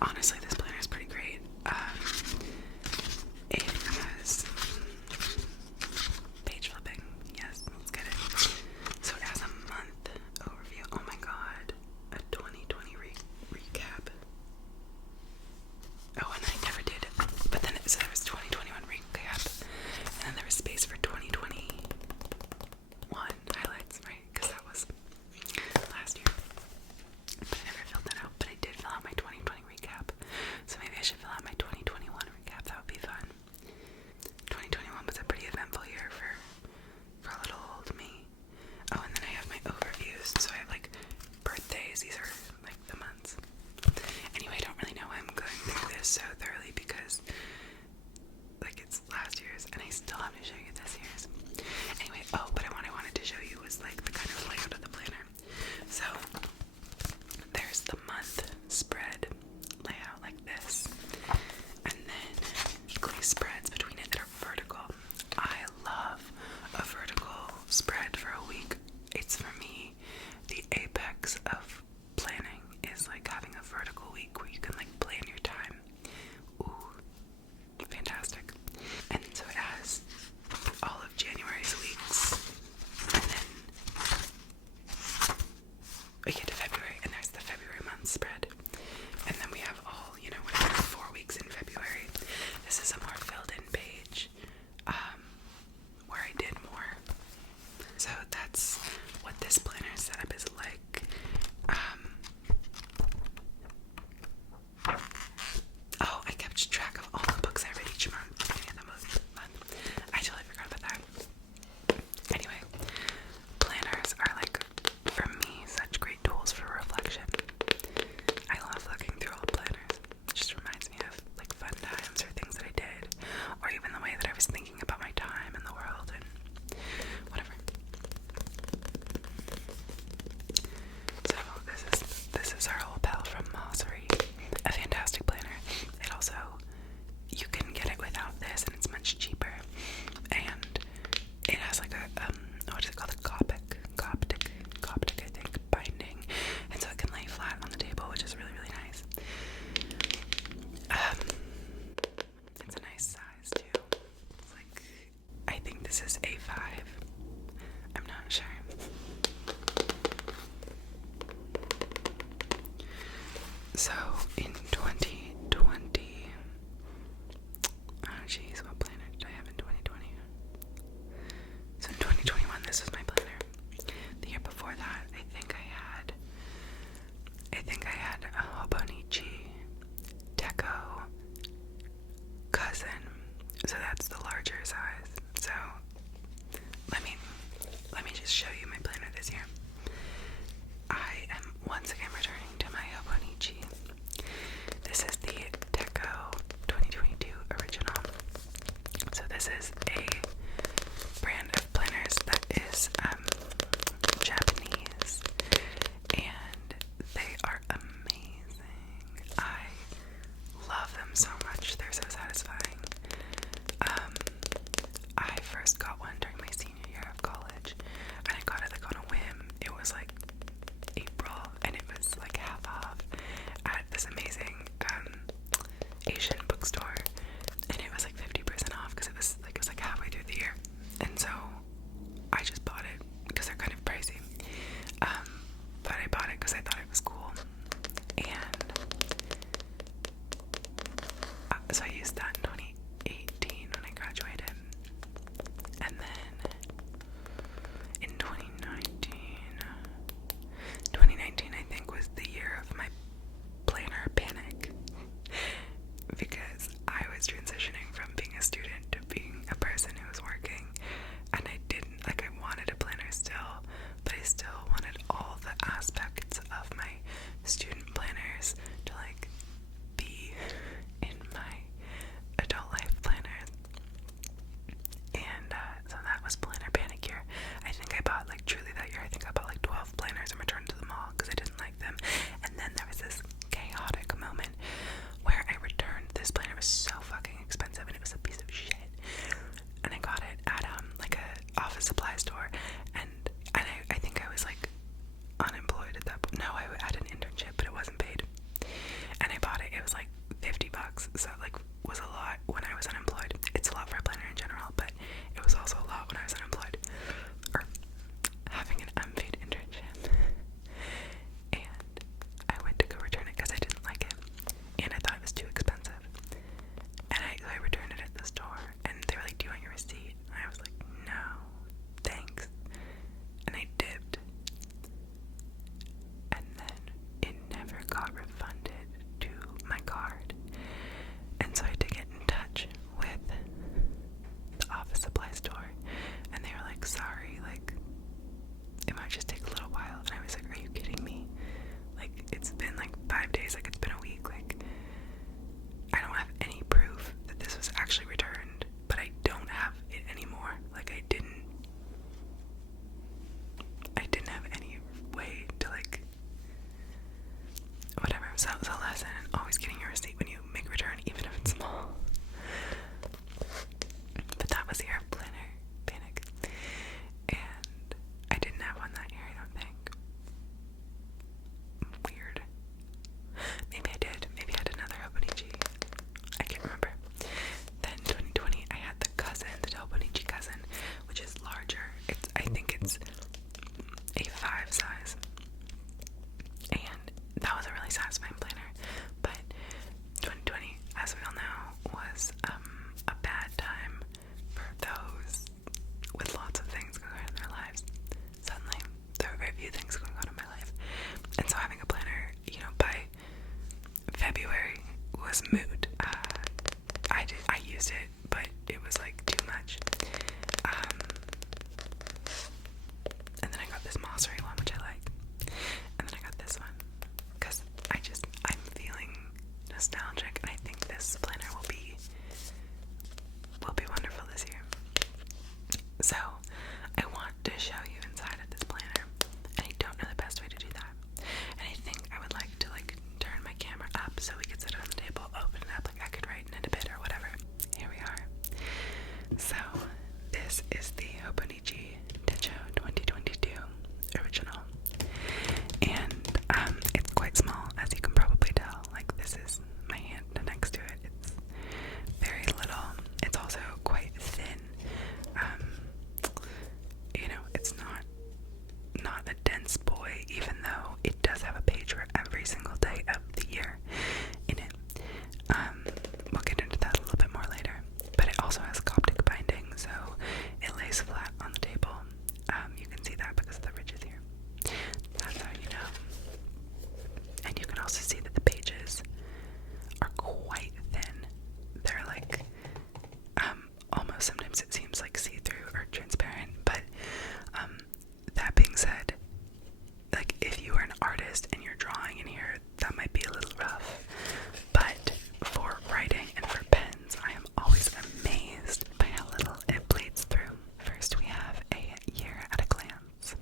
Honestly, this planner is pretty great. It has page flipping. Yes, let's get it. So it has a month overview. Oh my god, a 2020 recap. Oh, and I never did. But then so there was 2021 recap, and then there was space for 2021 highlights, right? Because that was last year. But I never filled that out. But I did fill out my 2020 recap. So maybe I should fill out my 2021 recap. That would be fun. 2021 was a pretty eventful year for little old me. Oh, and then I have my overviews. So I have like birthdays. These are like the months. Anyway, I don't really know why I'm going through this so thoroughly because like it's last year's and I still have to show you this year's. Anyway, oh, but what I wanted to show you was like the kind of layout of the planner. So there's the month spread layout like this, and then weekly spreads between it that are vertical. I love a vertical spread for a week. It's for me the apex of planning is like having a vertical week where you can like plan your time. Ooh, fantastic. And so it has all of January's weeks, and then we get to February, and there's the February month spread. And then we have all, whatever, 4 weeks in February. This is a more filled in page, where I did more. So that's what this planner setup is like. Oh, I kept track of all the books I read each month. I totally forgot about that. Anyway, planners are like, for me, such great tools for reflection. I love looking through old planners. It just reminds me of like fun times or things that I did, or even the way that I was thinking about my time in the world and whatever. So this is our whole pal from Mosery, a fantastic planner. It also, you can get it without this and it's much cheaper, and it has like a what is it called, a Coptic I think binding, and so it can lay flat on the table, which is really nice. It's a nice size too. It's like, I think this is A5. I'm not sure. So in 2020, oh geez, what planner did I have in 2020? So in 2021, this was my planner. The year before that, I think I had a hobonichi, techo, cousin. So that's the larger size. So let me just show you my planner this year. I am once again returning to my hobonichi. This is the Techo 2022 original. So this is a brand of planners that is Japanese, and they are amazing. I love them so much. They're so satisfying. I first got one during my senior year of college, and I got it like on a whim. It was like April, and it was like half off at this amazing Asian bookstore, and it was like 50% off because it was like halfway through the year, and so I just bought it because they're kind of pricey, but I bought it because I thought it was cool, and so I used that in 2018 when I graduated, and then in 2019 I think was the year of my planner panic, because I was transitioning from being a student to being a person who was working, and I wanted a planner still, but I still wanted all the aspects of my student planners to like be in my that was a lesson. Always getting your receipt when you make a return, even if it's small. But that was your planner panic. And I didn't have one that year, I don't think. Weird. Maybe I did. Maybe I had another hobonichi. I can't remember. Then 2020, I had the hobonichi cousin, which is larger. I think it's a 5 size. And that was a really satisfying planner. But 2020, as we all know, was a bad time for those with lots of things going on in their lives. Suddenly, there were very few things going on in my life. And so having a planner, by February was moot. I used it, but it was like too much. And then I got this Mossery one, which I like. And then I got this one, because I'm feeling nostalgic, and I think this planner will be wonderful this year. So, I want to show you inside of this planner, and I don't know the best way to do that. And I think I would like to turn my camera up so we could sit on the table, open it up, I could write in it a bit or whatever. Here we are. So, this is the Hobonichi Techo 2022 original. And it's quite small, as you can probably tell. This is my hand next to it. It's very little. It's also quite thin. It's not a dense boy, even though it does have a page for every single day of the year in it. We'll get into that a little bit more later. But it also has Coptic binding, so it lays flat on the table. You can see that because of the ridges here. That's how you know. And you can also see that the pages are quite thin. They're almost sometimes it seems like see-through or transparent, but that being said, if you are an artist and you're drawing in here, that might be a little rough. But for writing and for pens, I am always amazed by how little it bleeds through. First, we have a year at a glance.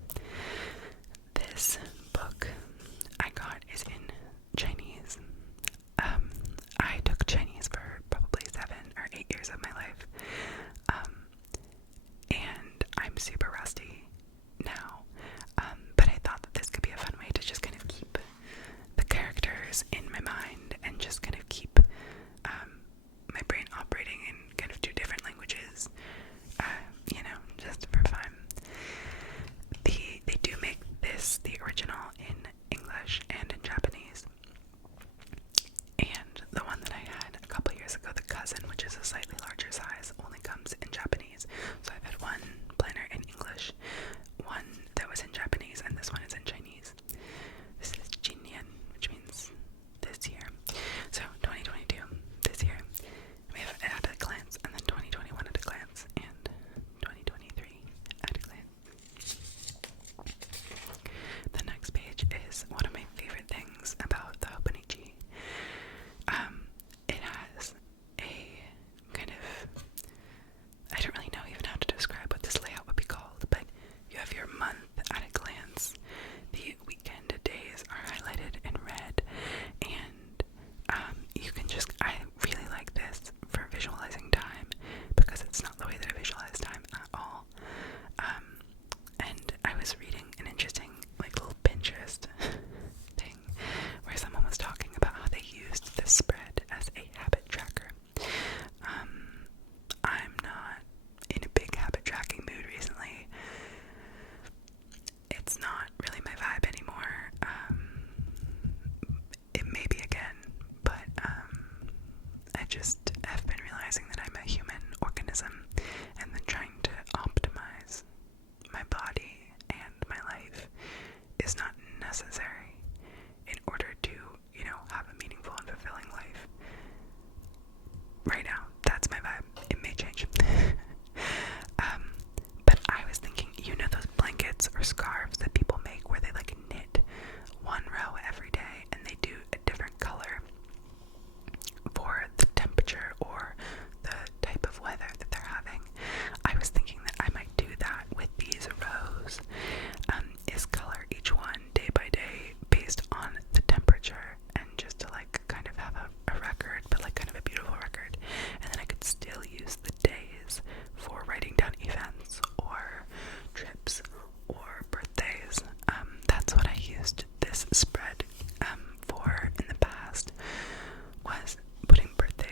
This book I got is in Chinese. I took Chinese for probably 7 or 8 years of my life. And I'm super rusty now. But I thought that this could be a fun way to just kind of keep the characters in my mind and just kind of keep my brain operating in kind of 2 different languages, just for fun. They do make the original in English and in Japanese. And the one that I had a couple years ago, the cousin, which is a slightly larger size, only comes in Japanese. So I've had one planner in English, one that was in Japanese, and this one is in Chinese. This is Jinyan, which means this year. So 2022, this year, we have at a glance, and then 2021 at a glance, and 2023 at a glance. The next page is one of my favorite things about the hobonichi. It has a kind of, I don't really know even how to describe what this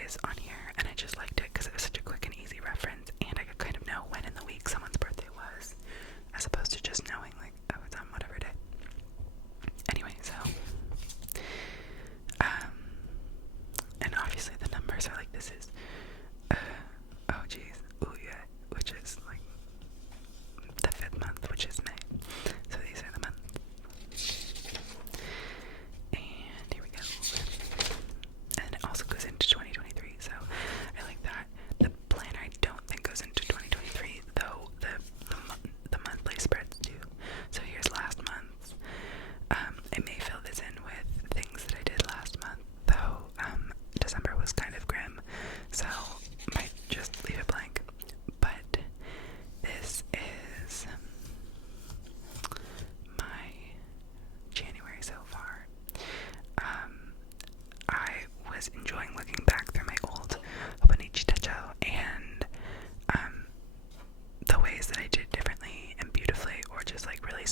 birthdays on here, and I just liked it because it was such a quick and easy reference, and I could kind of know when in the week someone's birthday was, as opposed to just knowing like, oh, it's on whatever day. Anyway, so and obviously the numbers are like, this is oh geez, ooh yeah, which is like the 5th month, which is May. So these are the months. And here we go. And it also goes into 2023, so I like that. The planner I don't think goes into 2023, though the monthly spreads do. So here's last month's. I may fill this in with things that I did last month, though December was kind of grim, so might just leave it blank. But this is my January so far. I was enjoying looking back through my old hobonichi techo and the ways that I did differently and beautifully, or just like really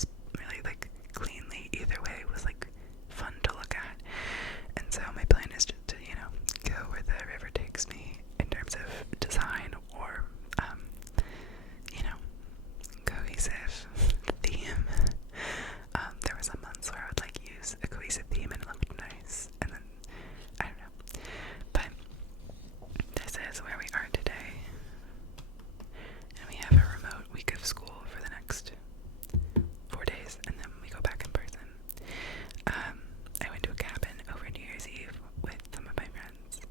like cleanly. Either way was like fun to look at. And so my plan is just to, go where the river takes me in terms of design or cohesive theme. There was some months where I would like use a cohesive theme and it looked nice, and then I don't know. But this is where we are today, and we have a remote week of school for the next 4 days, and then we go back in person. I went to a cabin over New Year's Eve with some of my friends,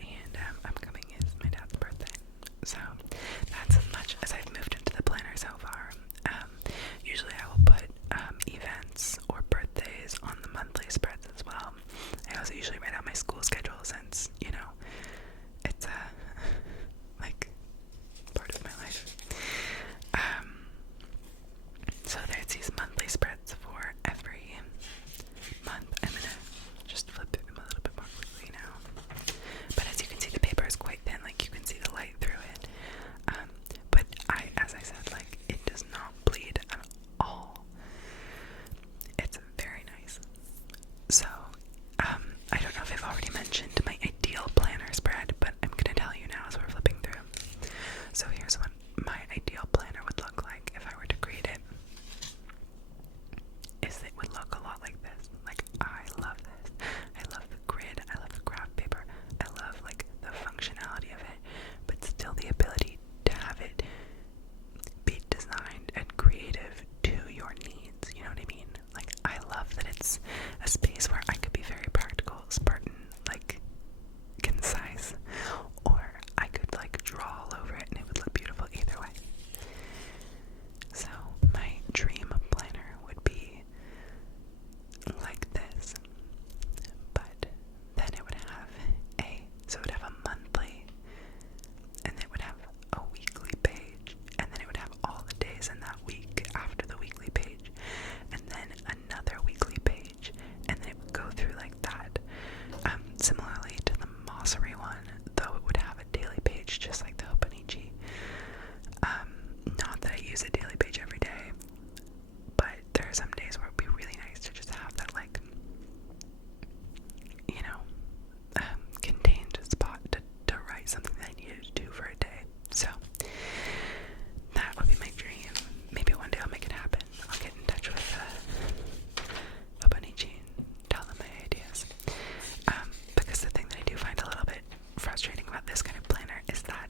and upcoming is my dad's birthday. So that's as much as I've moved into the planner so far. Usually I will put events or birthdays on the monthly spreads as well. I also usually write out my school schedule since, it's like part of my life. So there's these monthly spreads for every month. I'm gonna just flip through them a little bit more quickly now. But as you can see, the paper is quite thin, like you can see the light through it. But as I said, like, it does not bleed at all. It's very nice. So, I don't know if I've already mentioned my ideal planner spread, but I'm gonna tell you now as we're flipping through. So here's what my ideal planner would look like if I were to create it. It would look a lot like this. Like, I love this. I love the grid. I love the craft paper. I love like the functionality of it, but still the ability to have it be designed and creative to your needs. You know what I mean? Like, I love that it's a space where I could be very practical, Spartan, like concise, or I could like draw all over it and it would look beautiful either way. So my dream planner would be like this, but then it would have a monthly, and it would have a weekly page, and then it would have all the days in that week after the weekly page, and then another weekly page, and then it would go through like that. Similarly to the Mossery one, though it would have a daily page just like the hobonichi. Not that I use a daily page every day, but there are some days where it would be really nice to just have that, like, contained spot to write something that I needed to do for a day. So that would be my dream. Maybe one day I'll make it happen. I'll get in touch with hobonichi and tell them my ideas. Because the thing that I do find a little bit frustrating about this kind of planner is that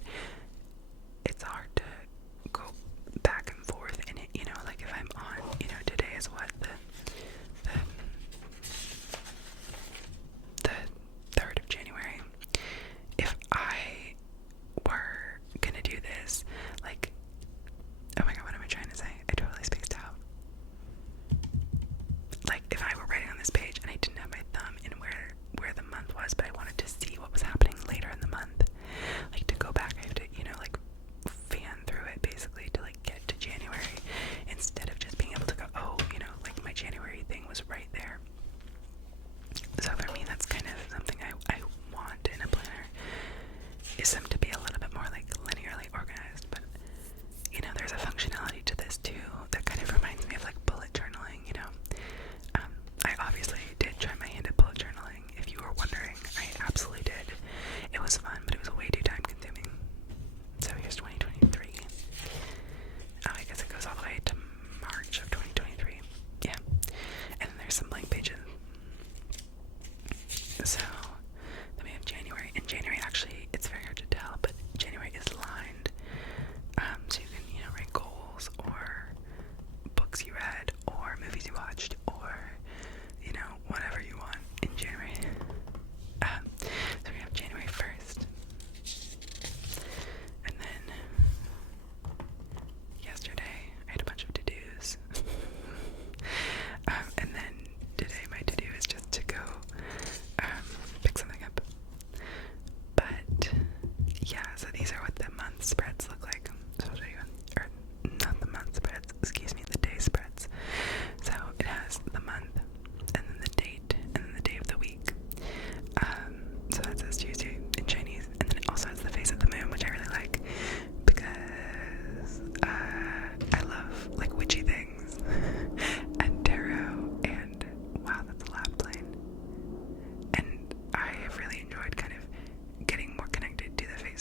it's hard to go back and forth in it, like if I'm on, today is what, the 3rd of January. If I were gonna do this, like, oh my god, what am I trying to say? I totally spaced out. Like, if I were writing on this page and I didn't have my thumb in where the month was, but I wanted to see what was happening later in the month, like, to go back, I have to, like, fan through it, basically, to, like, get to January, instead of just being able to go, oh, like, my January thing was right there. So for me, that's kind of something I want in a planner, is them to be a little bit more, like, linearly organized. But, there's a functionality to this, too, that kind of reminds me of, like, bullet journaling, I obviously did try my hand at bullet journaling. If you were wondering, I absolutely did. It was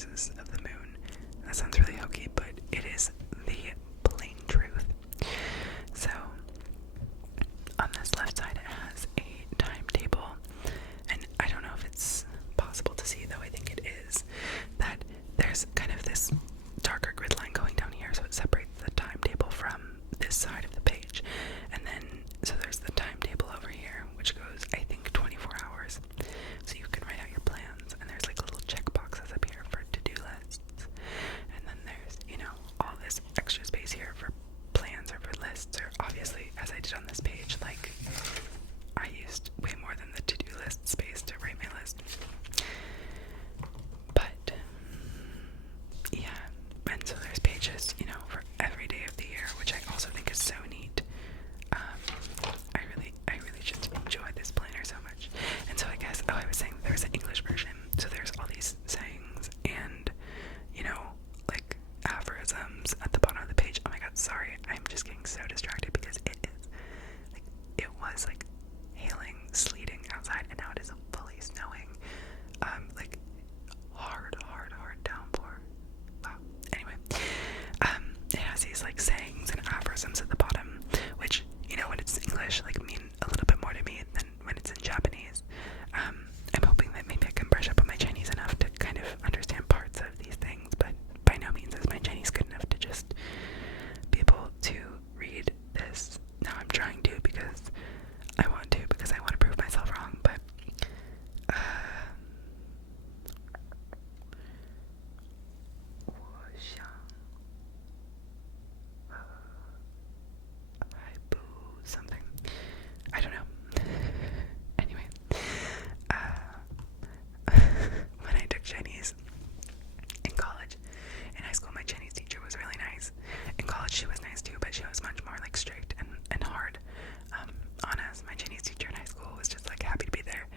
phases of the moon. That sounds really hokey, but it is the plain truth. So, on this left side, it has a timetable, and I don't know if it's possible to see, though I think it is, that there's kind of this darker grid line going down here, so it separates the timetable from this side of the page. And then, so there's the timetable over here, which goes, I think, 24 hours. So you can write out your plans, and there's like little check boxes up here for to-do lists. And then there's, you know, all this extra space here for plans or for lists, or obviously, as I did on this page, like, I used way more than the to-do list space to write my list. But, yeah, and so there's pages, you know, for every day of the year, which I also think is so neat. I really just enjoy this planner so much. And so I guess, I was saying there's an English version, so there's all these sayings and, you know, like aphorisms at the bottom of the page. Oh my god, sorry, I'm just getting so distracted because it was like hailing, sleeting outside, and now it is fully snowing. Like hard downpour. Wow. Anyway, it has these like sayings and aphorisms at the bottom, which, you know, when it's English, like mean a little bit more to me than when it's in Japanese. I'm hoping that maybe I can brush up on my Chinese enough to kind of understand parts of these things, but by no means is my Chinese good enough to just be able to read this. Now I'm trying to because I want to prove myself wrong, but something. I don't know. Anyway, when I took Chinese in college, in high school, my Chinese teacher was really nice. In college, she was nice too, but she was much more like strict and hard on us. My Chinese teacher in high school was just like happy to be there.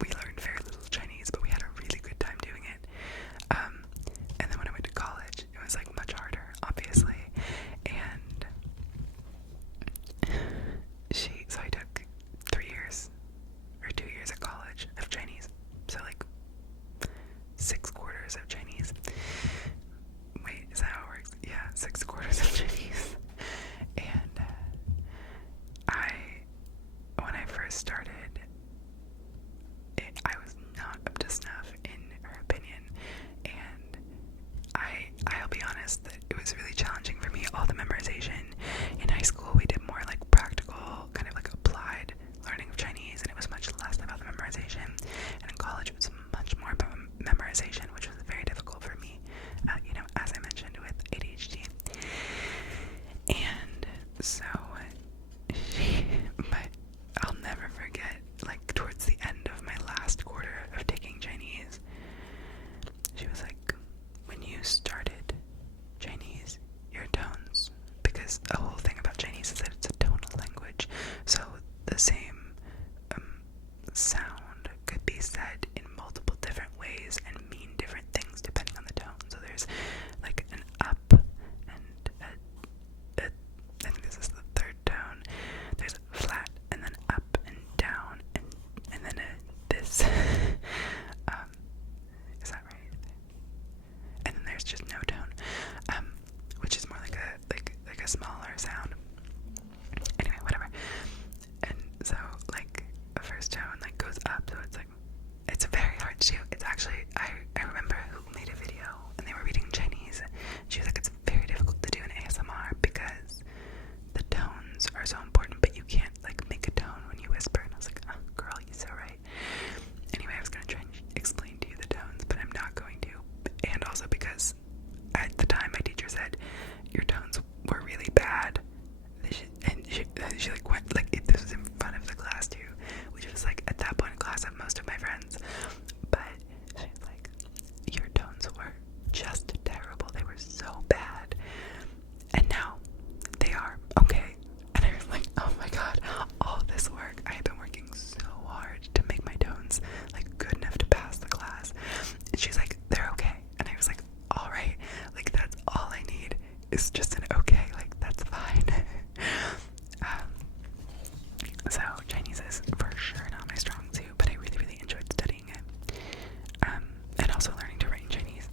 We learned very little Chinese, but we had a really good time doing it. And then when I went to college, it was like much harder, obviously. And so I took 3 years or 2 years at college of Chinese. So like 6 quarters of Chinese. Wait, is that how it works? Yeah, 6 quarters of Chinese. And when I first started, I was not up to snuff in her opinion, and I'll be honest that it was really challenging for me. All the memorization in high school, we did more like practical, kind of like applied learning of Chinese, and it was much less about the memorization. And in college, it was much more about memorization, which was very difficult for me, you know, as I mentioned, with ADHD. And so but I'll never forget, like towards the end of my last quarter of taking Chinese, she was like, when you started Chinese, your tones, because the whole thing about Chinese is that it's a tonal language, so the same sound could be said in multiple different ways and mean different things depending on the tone. So there's like an up and I think this is the third tone. There's a flat and then up and down and then this. Is that right? And then there's just no tone, which is more like a smaller sound. Anyway, whatever. And so like the first tone like goes up, so it's very hard to do. It's actually I remember who made a video and they were reading Chinese. She was like, it's very difficult to do in ASMR because the tones are so important, but you can't like make a tone when you whisper. And I was like, oh, girl, you're so right. Anyway, I was gonna try and explain to you the tones, but I'm not going to. And also because at the time my teacher said your tones were really bad. She like went like this was in front of the class too, which was like at that point in class of most of my friends. But she's like, your tones were just terrible. They were so bad, and now they are okay. And I was like, oh my god, all this work. I have been working so hard to make my tones like good enough to pass the class. And she's like, they're okay. And I was like, all right, like that's all I need is just an okay. Like that's fine. So Chinese is for sure not my strong suit, but I really, really enjoyed studying it. And also learning to write in Chinese.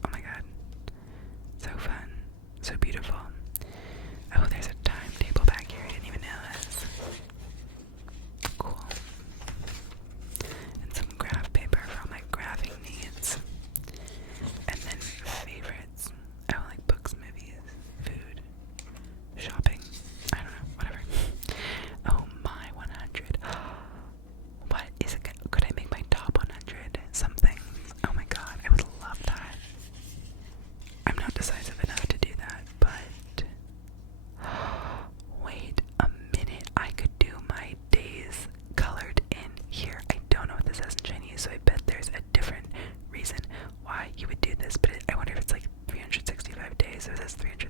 so it says 360